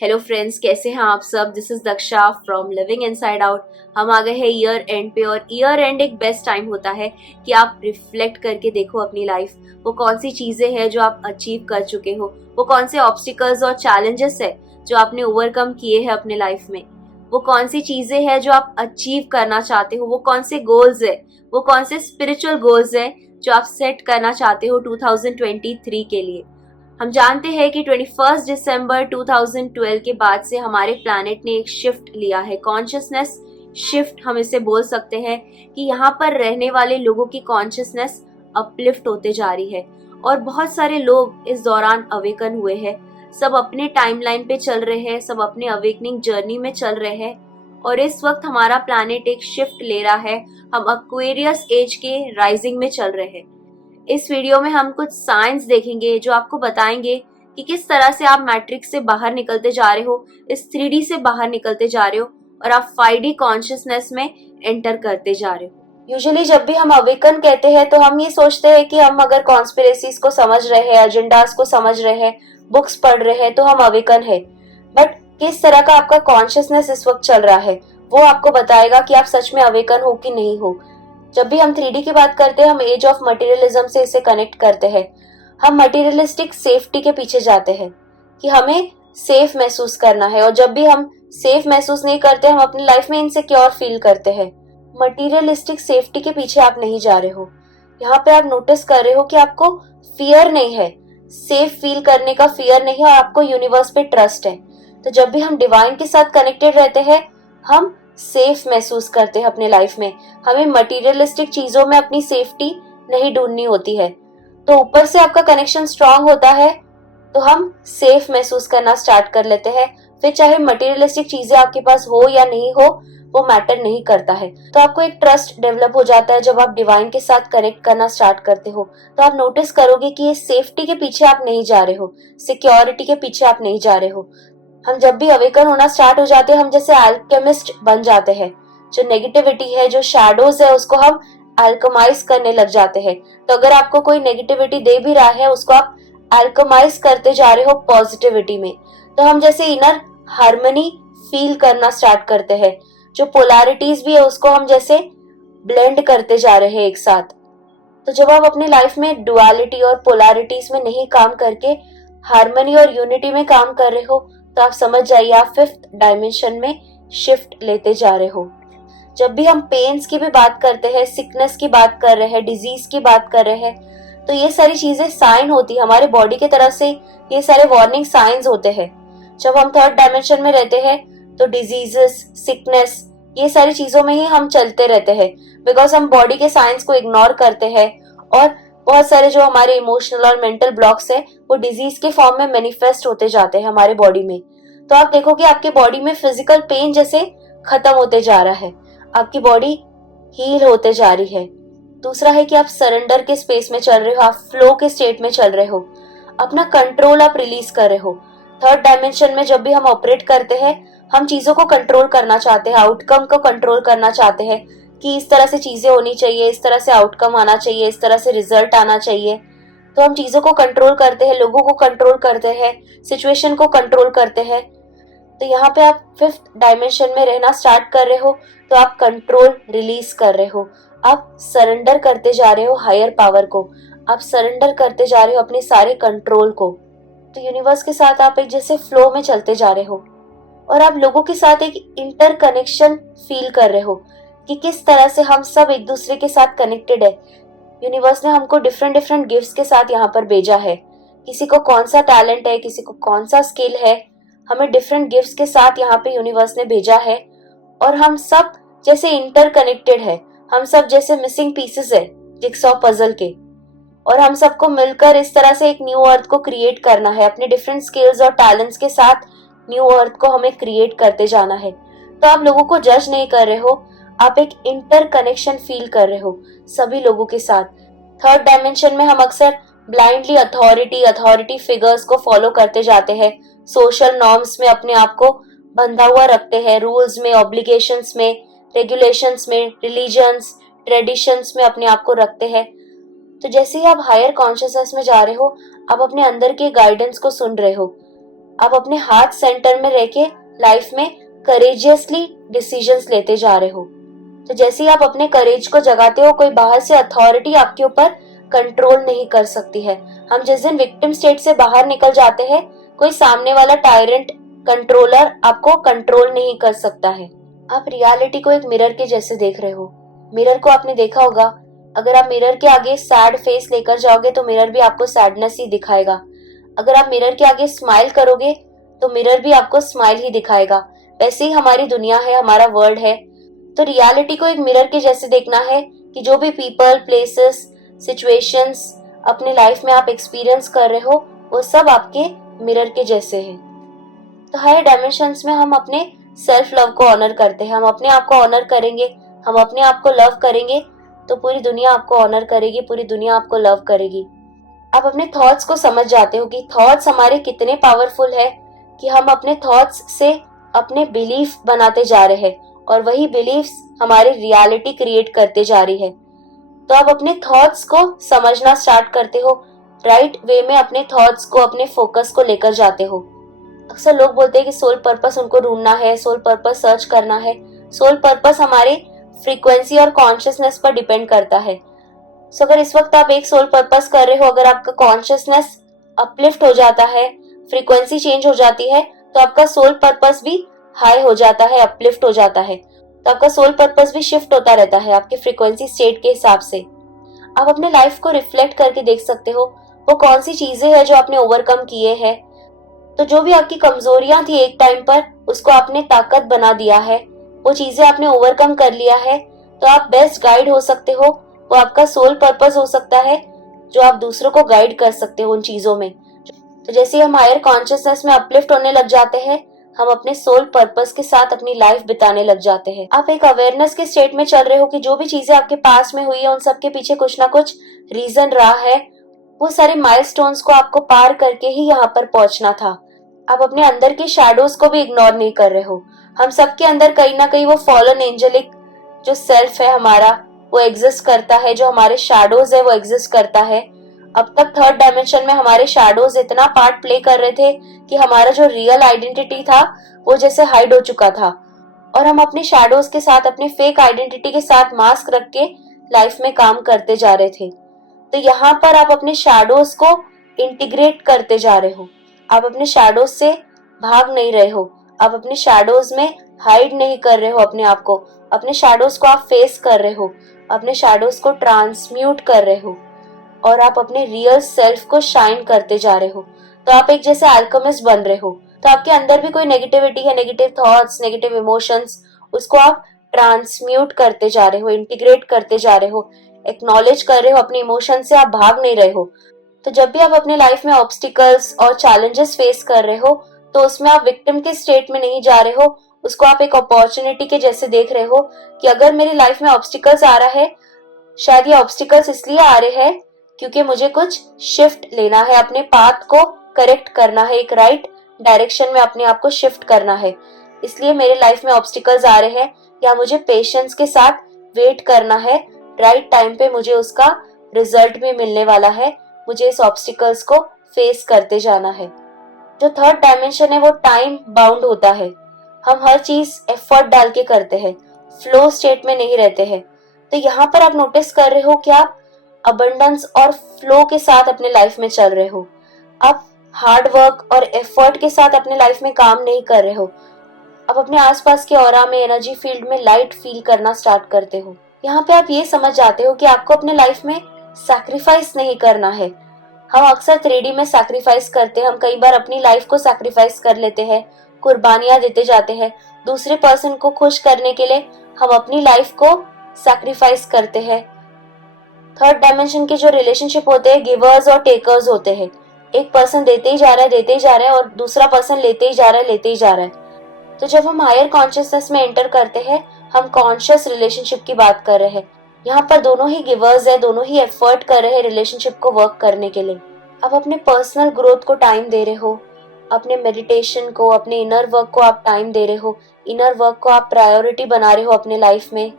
Hello friends, कैसे हैं आप सब। This is Daksha from living inside out. हम आ गए हैं ईयर एंड पे, और ईयर एंड एक बेस्ट टाइम होता है कि आप रिफ्लेक्ट करके देखो अपनी लाइफ। वो कौन सी चीजें हैं जो आप अचीव कर चुके हो, वो कौन से ऑब्स्टिकल्स और चैलेंजेस है जो आपने ओवरकम किए हैं अपने लाइफ में, वो कौन सी चीजें हैं जो आप अचीव करना चाहते हो, वो कौन से गोल्स है, वो कौन से स्पिरिचुअल गोल्स है जो आप सेट करना चाहते हो 2023 के लिए। हम जानते हैं कि 21 दिसंबर 2012 के बाद से हमारे प्लैनेट ने एक शिफ्ट लिया है, कॉन्शियसनेस शिफ्ट हम इसे बोल सकते हैं, कि यहाँ पर रहने वाले लोगों की कॉन्शियसनेस अपलिफ्ट होते जा रही है। और बहुत सारे लोग इस दौरान अवेकन हुए हैं। सब अपने टाइमलाइन पे चल रहे हैं, सब अपने अवेकनिंग जर्नी में चल रहे हैं। और इस वक्त हमारा प्लैनेट एक शिफ्ट ले रहा है। हम एक्वेरियस एज के राइजिंग में चल रहे हैं। इस वीडियो में हम कुछ साइंस देखेंगे जो आपको बताएंगे कि किस तरह से आप मैट्रिक्स से बाहर निकलते जा रहे हो, इस 3D से बाहर निकलते जा रहे हो, और आप 5D कॉन्शियसनेस में एंटर करते जा रहे हो। यूजुअली जब भी हम अवेकन कहते हैं तो हम ये सोचते हैं कि हम अगर कॉन्स्पिरेसीज को समझ रहे हैं, एजेंडास को समझ रहे हैं, बुक्स पढ़ रहे हैं तो हम अवेकन है। बट किस तरह का आपका कॉन्शियसनेस इस वक्त चल रहा है वो आपको बताएगा कि आप सच में अवेकन हो कि नहीं हो। जब भी हम 3D की बात करते हैं हम एज ऑफ मटेरियलिज्म से इसे कनेक्ट करते हैं। हम मटेरियलिस्टिक सेफ्टी के पीछे जाते हैं कि हमें सेफ महसूस करना है, और जब भी हम सेफ महसूस नहीं करते हम अपनी लाइफ में इनसिक्योर फील करते हैं। मटेरियलिस्टिक सेफ्टी के पीछे आप नहीं जा रहे हो। यहाँ पे आप नोटिस कर रहे हो कि आपको फियर नहीं है, सेफ फील करने का फियर नहीं है, और आपको यूनिवर्स पे ट्रस्ट है। तो जब भी हम डिवाइन के साथ कनेक्टेड रहते हैं हम सेफ महसूस करते हैं अपने लाइफ में। हमें मटेरियलिस्टिक चीजों में अपनी सेफ्टी नहीं ढूंढनी होती है। तो ऊपर से आपका कनेक्शन स्ट्रांग होता है तो हम सेफ महसूस करना स्टार्ट कर लेते हैं। फिर चाहे मटेरियलिस्टिक चीजें आपके पास हो या नहीं हो वो मैटर नहीं करता है। तो आपको एक ट्रस्ट डेवलप हो जाता है। जब आप डिवाइन के साथ कनेक्ट करना स्टार्ट करते हो तो आप नोटिस करोगे कि ये सेफ्टी के पीछे आप नहीं जा रहे हो, सिक्योरिटी के पीछे आप नहीं जा रहे हो। हम जब भी अवेकन होना स्टार्ट हो जाते हैं हम जैसे अल्केमिस्ट बन जाते हैं। जो नेगेटिविटी है, जो शैडोज है, उसको हम अल्केमाइज करने लग जाते हैं। तो अगर आपको कोई नेगेटिविटी दे भी रहा है उसको आप अल्केमाइज करते जा रहे हो पॉजिटिविटी में। तो हम जैसे इनर हार्मनी फील करना स्टार्ट करते हैं। जो पोलैरिटीज भी है उसको हम जैसे ब्लेंड करते जा रहे हैं एक साथ। तो जब आप अपनी लाइफ में डुअलिटी और पोलैरिटीज में नहीं काम करके हार्मनी और यूनिटी में काम कर रहे हो तो आप समझ जाइए आप 5th डायमेंशन में शिफ्ट लेते जा रहे हो। जब भी हम पेन्स की भी बात करते हैं, सिकनेस की बात कर रहे हैं, डिजीज की बात कर रहे हैं, तो ये सारी चीजें साइन होती है हमारे बॉडी की तरफ से। ये सारे वार्निंग साइंस होते हैं। जब हम 3rd डायमेंशन में रहते हैं तो डिजीजेस, सिकनेस, ये सारी चीजों में ही हम चलते रहते हैं, बिकॉज हम बॉडी के साइंस को इग्नोर करते हैं। और बहुत सारे जो हमारे इमोशनल और मेंटल ब्लॉक्स है वो डिजीज के फॉर्म में मैनिफेस्ट होते जाते हैं हमारे बॉडी में। तो आप देखोगे आपके बॉडी में फिजिकल पेन जैसे खत्म होते जा रहा है, आपकी बॉडी हील होते जा रही है। दूसरा है कि आप सरेंडर के स्पेस में चल रहे हो, आप फ्लो के स्टेट में चल रहे हो, अपना कंट्रोल आप रिलीज कर रहे हो। 3rd डायमेंशन में जब भी हम ऑपरेट करते हैं हम चीजों को कंट्रोल करना चाहते हैं, आउटकम को कंट्रोल करना चाहते हैं कि इस तरह से चीजें होनी चाहिए, इस तरह से आउटकम आना चाहिए, इस तरह से रिजल्ट आना चाहिए। तो हम चीजों को कंट्रोल करते हैं, लोगों को कंट्रोल करते हैं, सिचुएशन को कंट्रोल करते हैं। तो यहाँ पे आप 5th डायमेंशन में रहना स्टार्ट कर रहे हो तो आप कंट्रोल रिलीज कर रहे हो, आप सरेंडर करते जा रहे हो हायर पावर को, आप सरेंडर करते जा रहे हो अपने सारे कंट्रोल को। तो यूनिवर्स के साथ आप एक जैसे फ्लो में चलते जा रहे हो, और आप लोगों के साथ एक इंटर कनेक्शन फील कर रहे हो कि किस तरह से हम सब एक दूसरे के साथ कनेक्टेड है। यूनिवर्स ने हमको डिफरेंट डिफरेंट गिफ्ट्स के साथ यहाँ पर भेजा है। किसी को कौन सा टैलेंट है, किसी को कौन सा स्किल है, हमें डिफरेंट गिफ्ट्स के साथ यहाँ पे यूनिवर्स ने भेजा है। और हम सब जैसे इंटर कनेक्टेड है, हम सब जैसे मिसिंग पीसेस है जिक्सॉ पजल के, और हम सबको मिलकर इस तरह से एक न्यू अर्थ को क्रिएट करना है। अपने डिफरेंट स्किल्स और टैलेंट्स के साथ न्यू अर्थ को हमें क्रिएट करते जाना है। तो आप लोगों को जज नहीं कर रहे हो, आप एक इंटर कनेक्शन फील कर रहे हो सभी लोगों के साथ। 3rd डायमेंशन में हम अक्सर ब्लाइंडली अथॉरिटी फिगर्स को फॉलो करते जाते हैं, सोशल नॉर्म्स में अपने आप को बंधा हुआ रखते हैं, रूल्स में, ऑब्लिगेशंस में, रेगुलेशंस में, रिलीजन्स, ट्रेडिशंस में अपने आप को रखते हैं। तो जैसे ही आप हायर कॉन्शियसनेस में जा रहे हो आप अपने अंदर के गाइडेंस को सुन रहे हो। आप अपने हार्ट सेंटर में रह के लाइफ में करेजियसली डिसीजंस लेते जा रहे हो। तो जैसे ही आप अपने करेज को जगाते हो, कोई बाहर से अथॉरिटी आपके ऊपर कंट्रोल नहीं कर सकती है। हम जिस दिन विक्टिम स्टेट से बाहर निकल जाते हैं, कोई सामने वाला टायरेंट कंट्रोलर आपको कंट्रोल नहीं कर सकता है। आप रियलिटी को एक मिरर के जैसे देख रहे हो। मिरर को आपने देखा होगा, अगर आप मिरर के आगे सैड फेस लेकर जाओगे तो मिरर भी आपको सैडनेस ही दिखाएगा। अगर आप मिरर के आगे स्माइल करोगे तो मिरर भी आपको स्माइल ही दिखाएगा। वैसे ही हमारी दुनिया है, हमारा वर्ल्ड है। तो रियलिटी को एक मिरर के जैसे देखना है कि जो भी पीपल, प्लेसेस, सिचुएशंस अपने लाइफ में आप एक्सपीरियंस कर रहे हो, वो सब आपके मिरर के जैसे हैं। तो हायर डायमेंशंस में हम अपने सेल्फ लव को ऑनर करते हैं। हम अपने आप को ऑनर करेंगे, हम अपने आप को लव करेंगे तो पूरी दुनिया आपको ऑनर करेगी, पूरी दुनिया आपको लव करेगी। आप अपने थॉट्स को समझ जाते हो कि थॉट्स हमारे कितने पावरफुल है, कि हम अपने थॉट्स से अपने बिलीफ बनाते जा रहे हैं और वही बिलीफ्स हमारी रियलिटी क्रिएट करते जा रही है। तो आप अपने थॉट्स को समझना स्टार्ट करते हो, राइट वे में अपने थॉट्स को, अपने फोकस को लेकर जाते हो। अक्सर लोग बोलते हैं कि सोल पर्पस उनको ढूंढना है, सोल पर्पस सर्च करना है। सोल पर्पस हमारे फ्रीक्वेंसी और कॉन्शियसनेस पर डिपेंड करता है। सो अगर इस वक्त आप एक सोल पर्पस कर रहे हो, अगर आपका कॉन्शियसनेस अपलिफ्ट हो जाता है, फ्रीक्वेंसी चेंज हो जाती है, तो आपका सोल पर्पस भी हाई हो जाता है, अपलिफ्ट हो जाता है। तो आपका सोल पर्पस भी शिफ्ट होता रहता है आपके फ्रीक्वेंसी स्टेट के हिसाब से। आप अपने लाइफ को रिफ्लेक्ट करके देख सकते हो वो कौन सी चीजें हैं जो आपने ओवरकम किए हैं। तो जो भी आपकी कमजोरियां थी एक टाइम पर, उसको आपने ताकत बना दिया है, वो चीजें आपने ओवरकम कर लिया है। तो आप बेस्ट गाइड हो सकते हो, वो आपका सोल पर्पस हो सकता है जो आप दूसरों को गाइड कर सकते हो उन चीजों में। तो जैसे हम हायर कॉन्शियसनेस में अपलिफ्ट होने लग जाते हैं, हम अपने सोल पर्पस के साथ अपनी लाइफ बिताने लग जाते हैं। आप एक अवेयरनेस के स्टेट में चल रहे हो कि जो भी चीजें आपके पास में हुई है उन सब के पीछे कुछ ना कुछ रीजन रहा है। वो सारे माइलस्टोन्स को आपको पार करके ही यहाँ पर पहुंचना था। आप अपने अंदर की शैडोज को भी इग्नोर नहीं कर रहे हो। हम सबके अंदर कहीं ना कहीं वो फॉलन एंजेलिक जो सेल्फ है हमारा, वो एग्जिस्ट करता है, जो हमारे शैडोज है वो एग्जिस्ट करता है। अब तक थर्ड डायमेंशन में हमारे शैडोज इतना पार्ट प्ले कर रहे थे कि हमारा जो रियल आइडेंटिटी था वो जैसे हाइड हो चुका था, और हम अपने शैडोज के साथ, अपने फेक आइडेंटिटी के साथ मास्क रख के लाइफ में काम करते जा रहे थे। तो यहाँ पर आप अपने शैडोज को इंटीग्रेट करते जा रहे हो। आप अपने शैडोज से भाग नहीं रहे हो, आप अपने शैडोज में हाइड नहीं कर रहे हो अपने आप को। अपने शैडोज को आप फेस कर रहे हो, अपने शैडोज को ट्रांसम्यूट कर रहे हो और आप अपने रियल सेल्फ को शाइन करते जा रहे हो। तो आप एक जैसे अल्केमिस्ट बन रहे हो। तो आपके अंदर भी कोई नेगेटिविटी है, नेगेटिव थॉट्स, नेगेटिव इमोशंस, उसको आप ट्रांसम्यूट करते जा रहे हो, इंटीग्रेट करते जा रहे हो, एक्नॉलेज कर रहे हो अपने इमोशन से, आप भाग नहीं रहे हो। तो जब भी आप अपने लाइफ में ऑब्स्टिकल्स और चैलेंजेस फेस कर रहे हो, तो उसमें आप विक्टिम के स्टेट में नहीं जा रहे हो, उसको आप एक अपॉर्चुनिटी के जैसे देख रहे हो कि अगर मेरी लाइफ में ऑब्स्टिकल्स आ रहा है, शायद ये ऑब्स्टिकल्स इसलिए आ रहे हैं क्योंकि मुझे कुछ शिफ्ट लेना है, अपने पाथ को करेक्ट करना है, एक राइट डायरेक्शन में अपने आप को शिफ्ट करना है, इसलिए मेरे लाइफ में ऑब्स्टिकल्स आ रहे हैं। या मुझे पेशेंस के साथ वेट करना है, राइट टाइम पे मुझे उसका रिजल्ट भी मिलने वाला है, मुझे इस ऑब्स्टिकल्स को फेस करते जाना है। जो थर्ड डायमेंशन है वो टाइम बाउंड होता है। हम हर चीज एफर्ट डाल के करते हैं, फ्लो स्टेट में नहीं रहते हैं। तो यहाँ पर आप नोटिस कर रहे हो कि आप अबंडेंस और फ्लो के साथ अपने लाइफ में चल रहे हो। आप हार्ड वर्क और एफर्ट के साथ अपने लाइफ में काम नहीं कर रहे हो। आप अपने आसपास के ऑरा में, एनर्जी फील्ड में लाइट फील करना स्टार्ट करते हो। यहाँ पे आप ये समझ जाते हो कि आपको अपने लाइफ में सैक्रिफाइस नहीं करना है। हम अक्सर 3D में सैक्रिफाइस करते हैं, हम कई बार अपनी लाइफ को सैक्रिफाइस कर लेते हैं, कुर्बानियां देते जाते हैं। दूसरे पर्सन को खुश करने के लिए हम अपनी लाइफ को सैक्रिफाइस करते हैं। थर्ड डायमेंशन के जो रिलेशनशिप होते हैं, गिवर्स और टेकर्स होते हैं। एक पर्सन देते ही जा रहा है, देते ही जा रहा है, और दूसरा पर्सन लेते ही जा रहा है, लेते ही जा रहा है। तो जब हम हायर कॉन्शियसनेस में एंटर करते हैं, हम कॉन्शियस रिलेशनशिप की बात कर रहे हैं। यहाँ पर दोनों ही गिवर्स है, दोनों ही एफर्ट कर रहे हैं रिलेशनशिप को वर्क करने के लिए। आप अपने पर्सनल ग्रोथ को टाइम दे रहे हो, अपने मेडिटेशन को, अपने इनर वर्क को आप टाइम दे रहे हो, इनर वर्क को आप प्रायोरिटी बना रहे हो अपने लाइफ में।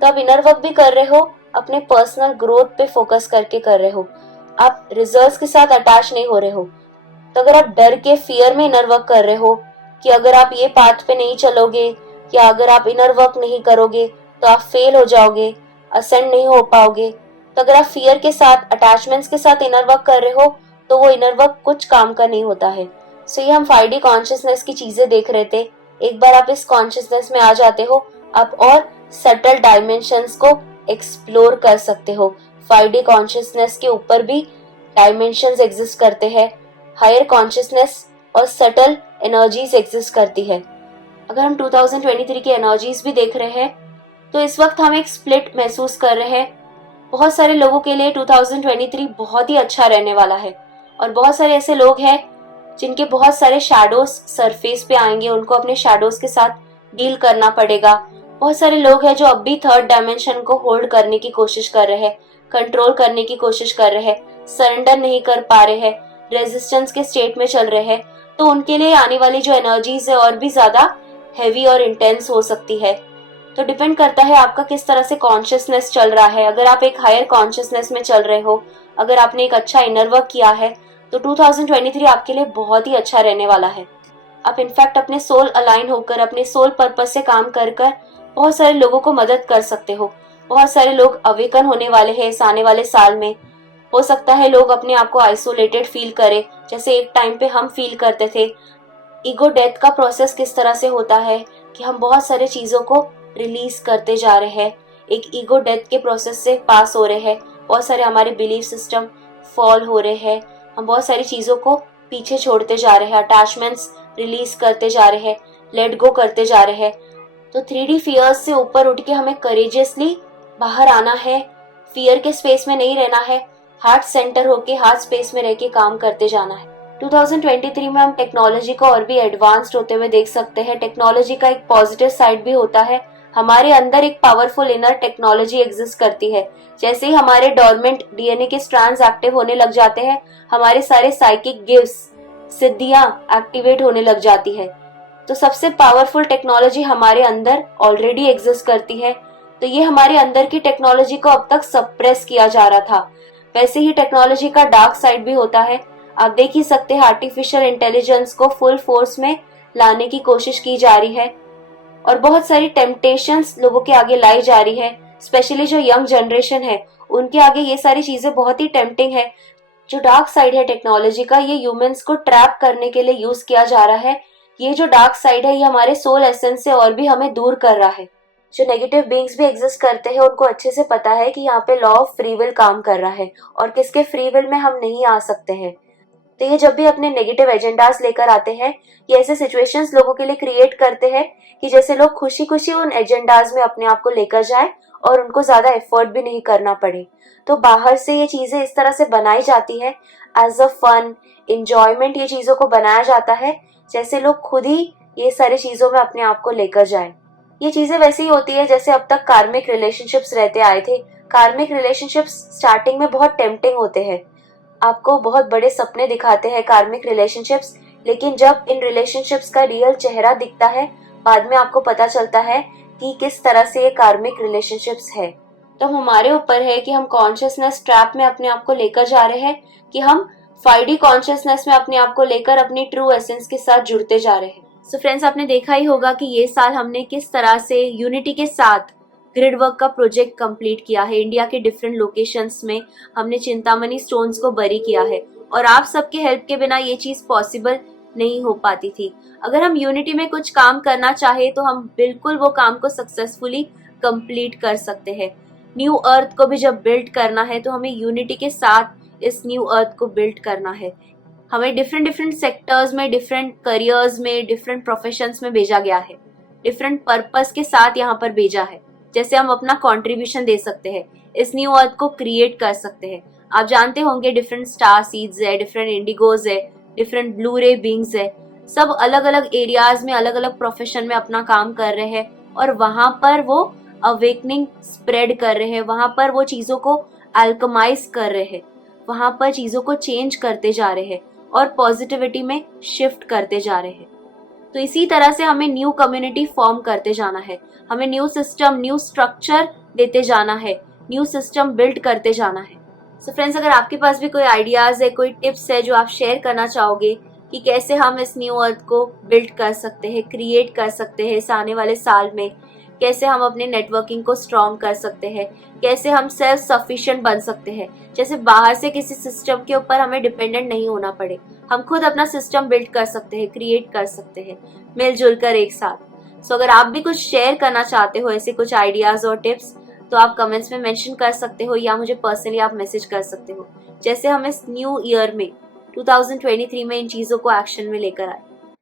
तो आप इनर वर्क भी कर रहे हो, अपने पर्सनल ग्रोथ पे फोकस करके कर रहे हो। आप रिजल्ट्स के साथ अटैच नहीं हो रहे हो। तो अगर आप डर के फियर में इनर वर्क कर रहे हो कि अगर आप ये पाथ पे नहीं चलोगे या अगर आप इनर वर्क नहीं करोगे तो आप फेल हो जाओगे, असेंड नहीं हो पाओगे, तो अगर आप फियर के साथ, अटैचमेंट्स के साथ इनर वर्क कर रहे हो तो वो इनर वर्क कुछ काम का नहीं होता है। सो ये हम 5D कॉन्शियसनेस की चीजें देख रहे थे। एक बार आप इस कॉन्शियसनेस में आ जाते हो, आप और सटल डायमेंशंस को एक्सप्लोर कर सकते हो। 5D कॉन्शियसनेस के ऊपर भी डायमेंशंस एग्जिस्ट करते हैं, हायर कॉन्शियसनेस और सटल एनर्जीज एग्जिस्ट करती है। अगर हम 2023 की एनर्जीज भी देख रहे हैं तो इस वक्त हम एक स्प्लिट महसूस कर रहे हैं। बहुत सारे लोगों के लिए 2023 बहुत ही अच्छा रहने वाला है और बहुत सारे ऐसे लोग हैं जिनके बहुत सारे शैडोज सरफेस पे आएंगे, उनको अपने शैडोज के साथ डील करना पड़ेगा। बहुत सारे लोग हैं जो अब भी थर्ड डायमेंशन को होल्ड करने की कोशिश कर रहे हैं, कंट्रोल करने की कोशिश कर रहे हैं, सरेंडर नहीं कर पा रहे हैं, रेजिस्टेंस के स्टेट में चल रहे हैं। तो उनके लिए आने वाली जो एनर्जीज है और भी ज्यादा हैवी और इंटेंस हो सकती है। तो डिपेंड करता है आपका किस तरह से कॉन्शियसनेस चल रहा है। अगर आप एक हायर कॉन्शियसनेस में चल रहे हो, अगर आपने एक अच्छा इनर वर्क किया है तो 2023 आपके लिए बहुत ही अच्छा रहने वाला है। आप इनफैक्ट अपने सोल अलाइन होकर, अपने सोल पर्पस से काम कर कर बहुत सारे लोगों को मदद कर सकते हो। बहुत सारे लोग अवेकन होने वाले हैं इस आने वाले साल में। हो सकता है लोग अपने आप को आइसोलेटेड फील करें, जैसे एक टाइम पे हम फील करते थे। ईगो डेथ का प्रोसेस किस तरह से होता है कि हम बहुत सारे चीजों को रिलीज करते जा रहे हैं, एक ईगो डेथ के प्रोसेस से पास हो रहे हैं। बहुत सारे हमारे बिलीफ सिस्टम फॉल हो रहे हैं, हम बहुत सारी चीजों को पीछे छोड़ते जा रहे हैं, अटैचमेंट्स रिलीज करते जा रहे हैं, लेट गो करते जा रहे हैं। तो 3D फियर्स से ऊपर उठ के हमें करेजियसली बाहर आना है, फियर के स्पेस में नहीं रहना है, हार्ट सेंटर होके हार्ट स्पेस में रह के काम करते जाना है। 2023 में हम टेक्नोलॉजी को और भी एडवांस्ड होते हुए देख सकते हैं। टेक्नोलॉजी का एक पॉजिटिव साइड भी होता है। हमारे अंदर एक पावरफुल इनर टेक्नोलॉजी एग्जिस्ट करती है। जैसे ही हमारे डोरमेंट डीएनए के स्ट्रैंड्स एक्टिव होने लग जाते हैं, हमारे सारे साइकिक गिफ्ट्स, सिद्धियां एक्टिवेट होने लग जाती है। तो सबसे पावरफुल टेक्नोलॉजी हमारे अंदर ऑलरेडी एग्जिस्ट करती है। तो ये हमारे अंदर की टेक्नोलॉजी को अब तक सप्रेस किया जा रहा था। वैसे ही टेक्नोलॉजी का डार्क साइड भी होता है। आप देख ही सकते हैं आर्टिफिशियल इंटेलिजेंस को फुल फोर्स में लाने की कोशिश की जा रही है और बहुत सारी टेम्पटेशंस लोगों के आगे लाई जा रही है। स्पेशली जो यंग जनरेशन है उनके आगे ये सारी चीजें बहुत ही टेम्पटिंग है। जो डार्क साइड है टेक्नोलॉजी का, ये ह्यूमंस को ट्रैप करने के लिए यूज किया जा रहा है। ये जो डार्क साइड है ये हमारे सोल एसेंस से और भी हमें दूर कर रहा है। जो नेगेटिव बीइंग्स भी एग्जिस्ट करते हैं उनको अच्छे से पता है कि यहाँ पे लॉ ऑफ फ्री विल काम कर रहा है और किसके फ्री विल में हम नहीं आ सकते हैं। तो ये जब भी अपने नेगेटिव एजेंडाज लेकर आते हैं, ये ऐसे सिचुएशंस लोगों के लिए क्रिएट करते हैं कि जैसे लोग खुशी खुशी उन एजेंडाज में अपने आप को लेकर जाए और उनको ज्यादा एफर्ट भी नहीं करना पड़े। तो बाहर से ये चीजें इस तरह से बनाई जाती है एज अ फन, इंजॉयमेंट, ये चीजों को बनाया जाता है जैसे लोग खुद ही ये सारी चीजों में अपने आप को लेकर जाए। ये चीजें वैसे ही होती है जैसे अब तक कार्मिक रिलेशनशिप्स रहते आए थे। कार्मिक रिलेशनशिप्स स्टार्टिंग में बहुत टेम्पटिंग होते हैं, आपको बहुत बड़े सपने दिखाते हैं कार्मिक रिलेशनशिप्स, लेकिन जब इन रिलेशनशिप्स का रियल चेहरा दिखता है बाद में आपको पता चलता है कि किस तरह से ये कार्मिक रिलेशनशिप्स है। तो हमारे ऊपर है कि हम कॉन्शियसनेस ट्रैप में अपने आप को लेकर जा रहे हैं कि हम 5D कॉन्शियसनेस में अपने आप को लेकर अपनी ट्रू एसेंस के साथ जुड़ते जा रहे हैं। सो फ्रेंड्स, आपने देखा ही होगा कि ये साल हमने किस तरह से यूनिटी के साथ ग्रिड वर्क का प्रोजेक्ट कंप्लीट किया है। इंडिया के डिफरेंट लोकेशंस में हमने चिंतामणि स्टोन्स को बरी किया है और आप सबके हेल्प के बिना ये चीज पॉसिबल नहीं हो पाती थी। अगर हम यूनिटी में कुछ काम करना चाहे तो हम बिल्कुल वो काम को सक्सेसफुली कंप्लीट कर सकते हैं। न्यू अर्थ को भी जब बिल्ड करना है तो हमें यूनिटी के साथ इस न्यू अर्थ को बिल्ड करना है। हमें डिफरेंट सेक्टर्स में, डिफरेंट करियर्स में, डिफरेंट प्रोफेशंस में भेजा गया है, डिफरेंट पर्पस के साथ यहाँ पर भेजा है। जैसे हम अपना कंट्रीब्यूशन दे सकते हैं, इस न्यू अर्थ को क्रिएट कर सकते हैं। आप जानते होंगे डिफरेंट स्टार सीड्स है, डिफरेंट इंडिगोज है, डिफरेंट ब्लू रे बींग्स है, सब अलग अलग एरियाज में, अलग अलग प्रोफेशन में अपना काम कर रहे हैं और वहां पर वो अवेकनिंग स्प्रेड कर रहे हैं, वहां पर वो चीजों को अल्कमाइज कर रहे हैं, वहां पर चीजों को चेंज करते जा रहे हैं और पॉजिटिविटी में शिफ्ट करते जा रहे हैं। तो इसी तरह से हमें न्यू कम्युनिटी फॉर्म करते जाना है, हमें न्यू सिस्टम, न्यू स्ट्रक्चर देते जाना है, न्यू सिस्टम बिल्ड करते जाना है। सो फ्रेंड्स, अगर आपके पास भी कोई आइडियाज है, कोई टिप्स है जो आप शेयर करना चाहोगे कि कैसे हम इस न्यू अर्थ को बिल्ड कर सकते हैं, क्रिएट कर सकते हैं इस आने वाले साल में, कैसे हम अपने नेटवर्किंग को स्ट्रॉन्ग कर सकते हैं, कैसे हम सेल्फ सफिशिएंट बन सकते हैं, जैसे बाहर से किसी सिस्टम के ऊपर हमें डिपेंडेंट नहीं होना पड़े, हम खुद अपना सिस्टम बिल्ड कर सकते हैं, क्रिएट कर सकते हैं मिलजुल कर एक साथ। सो अगर आप भी कुछ शेयर करना चाहते हो ऐसे कुछ आइडियाज और टिप्स, तो आप कमेंट्स में मेंशन कर सकते हो या मुझे पर्सनली आप मैसेज कर सकते हो, जैसे हम इस न्यू ईयर में 2023 में इन चीज़ों को एक्शन में लेकर आए।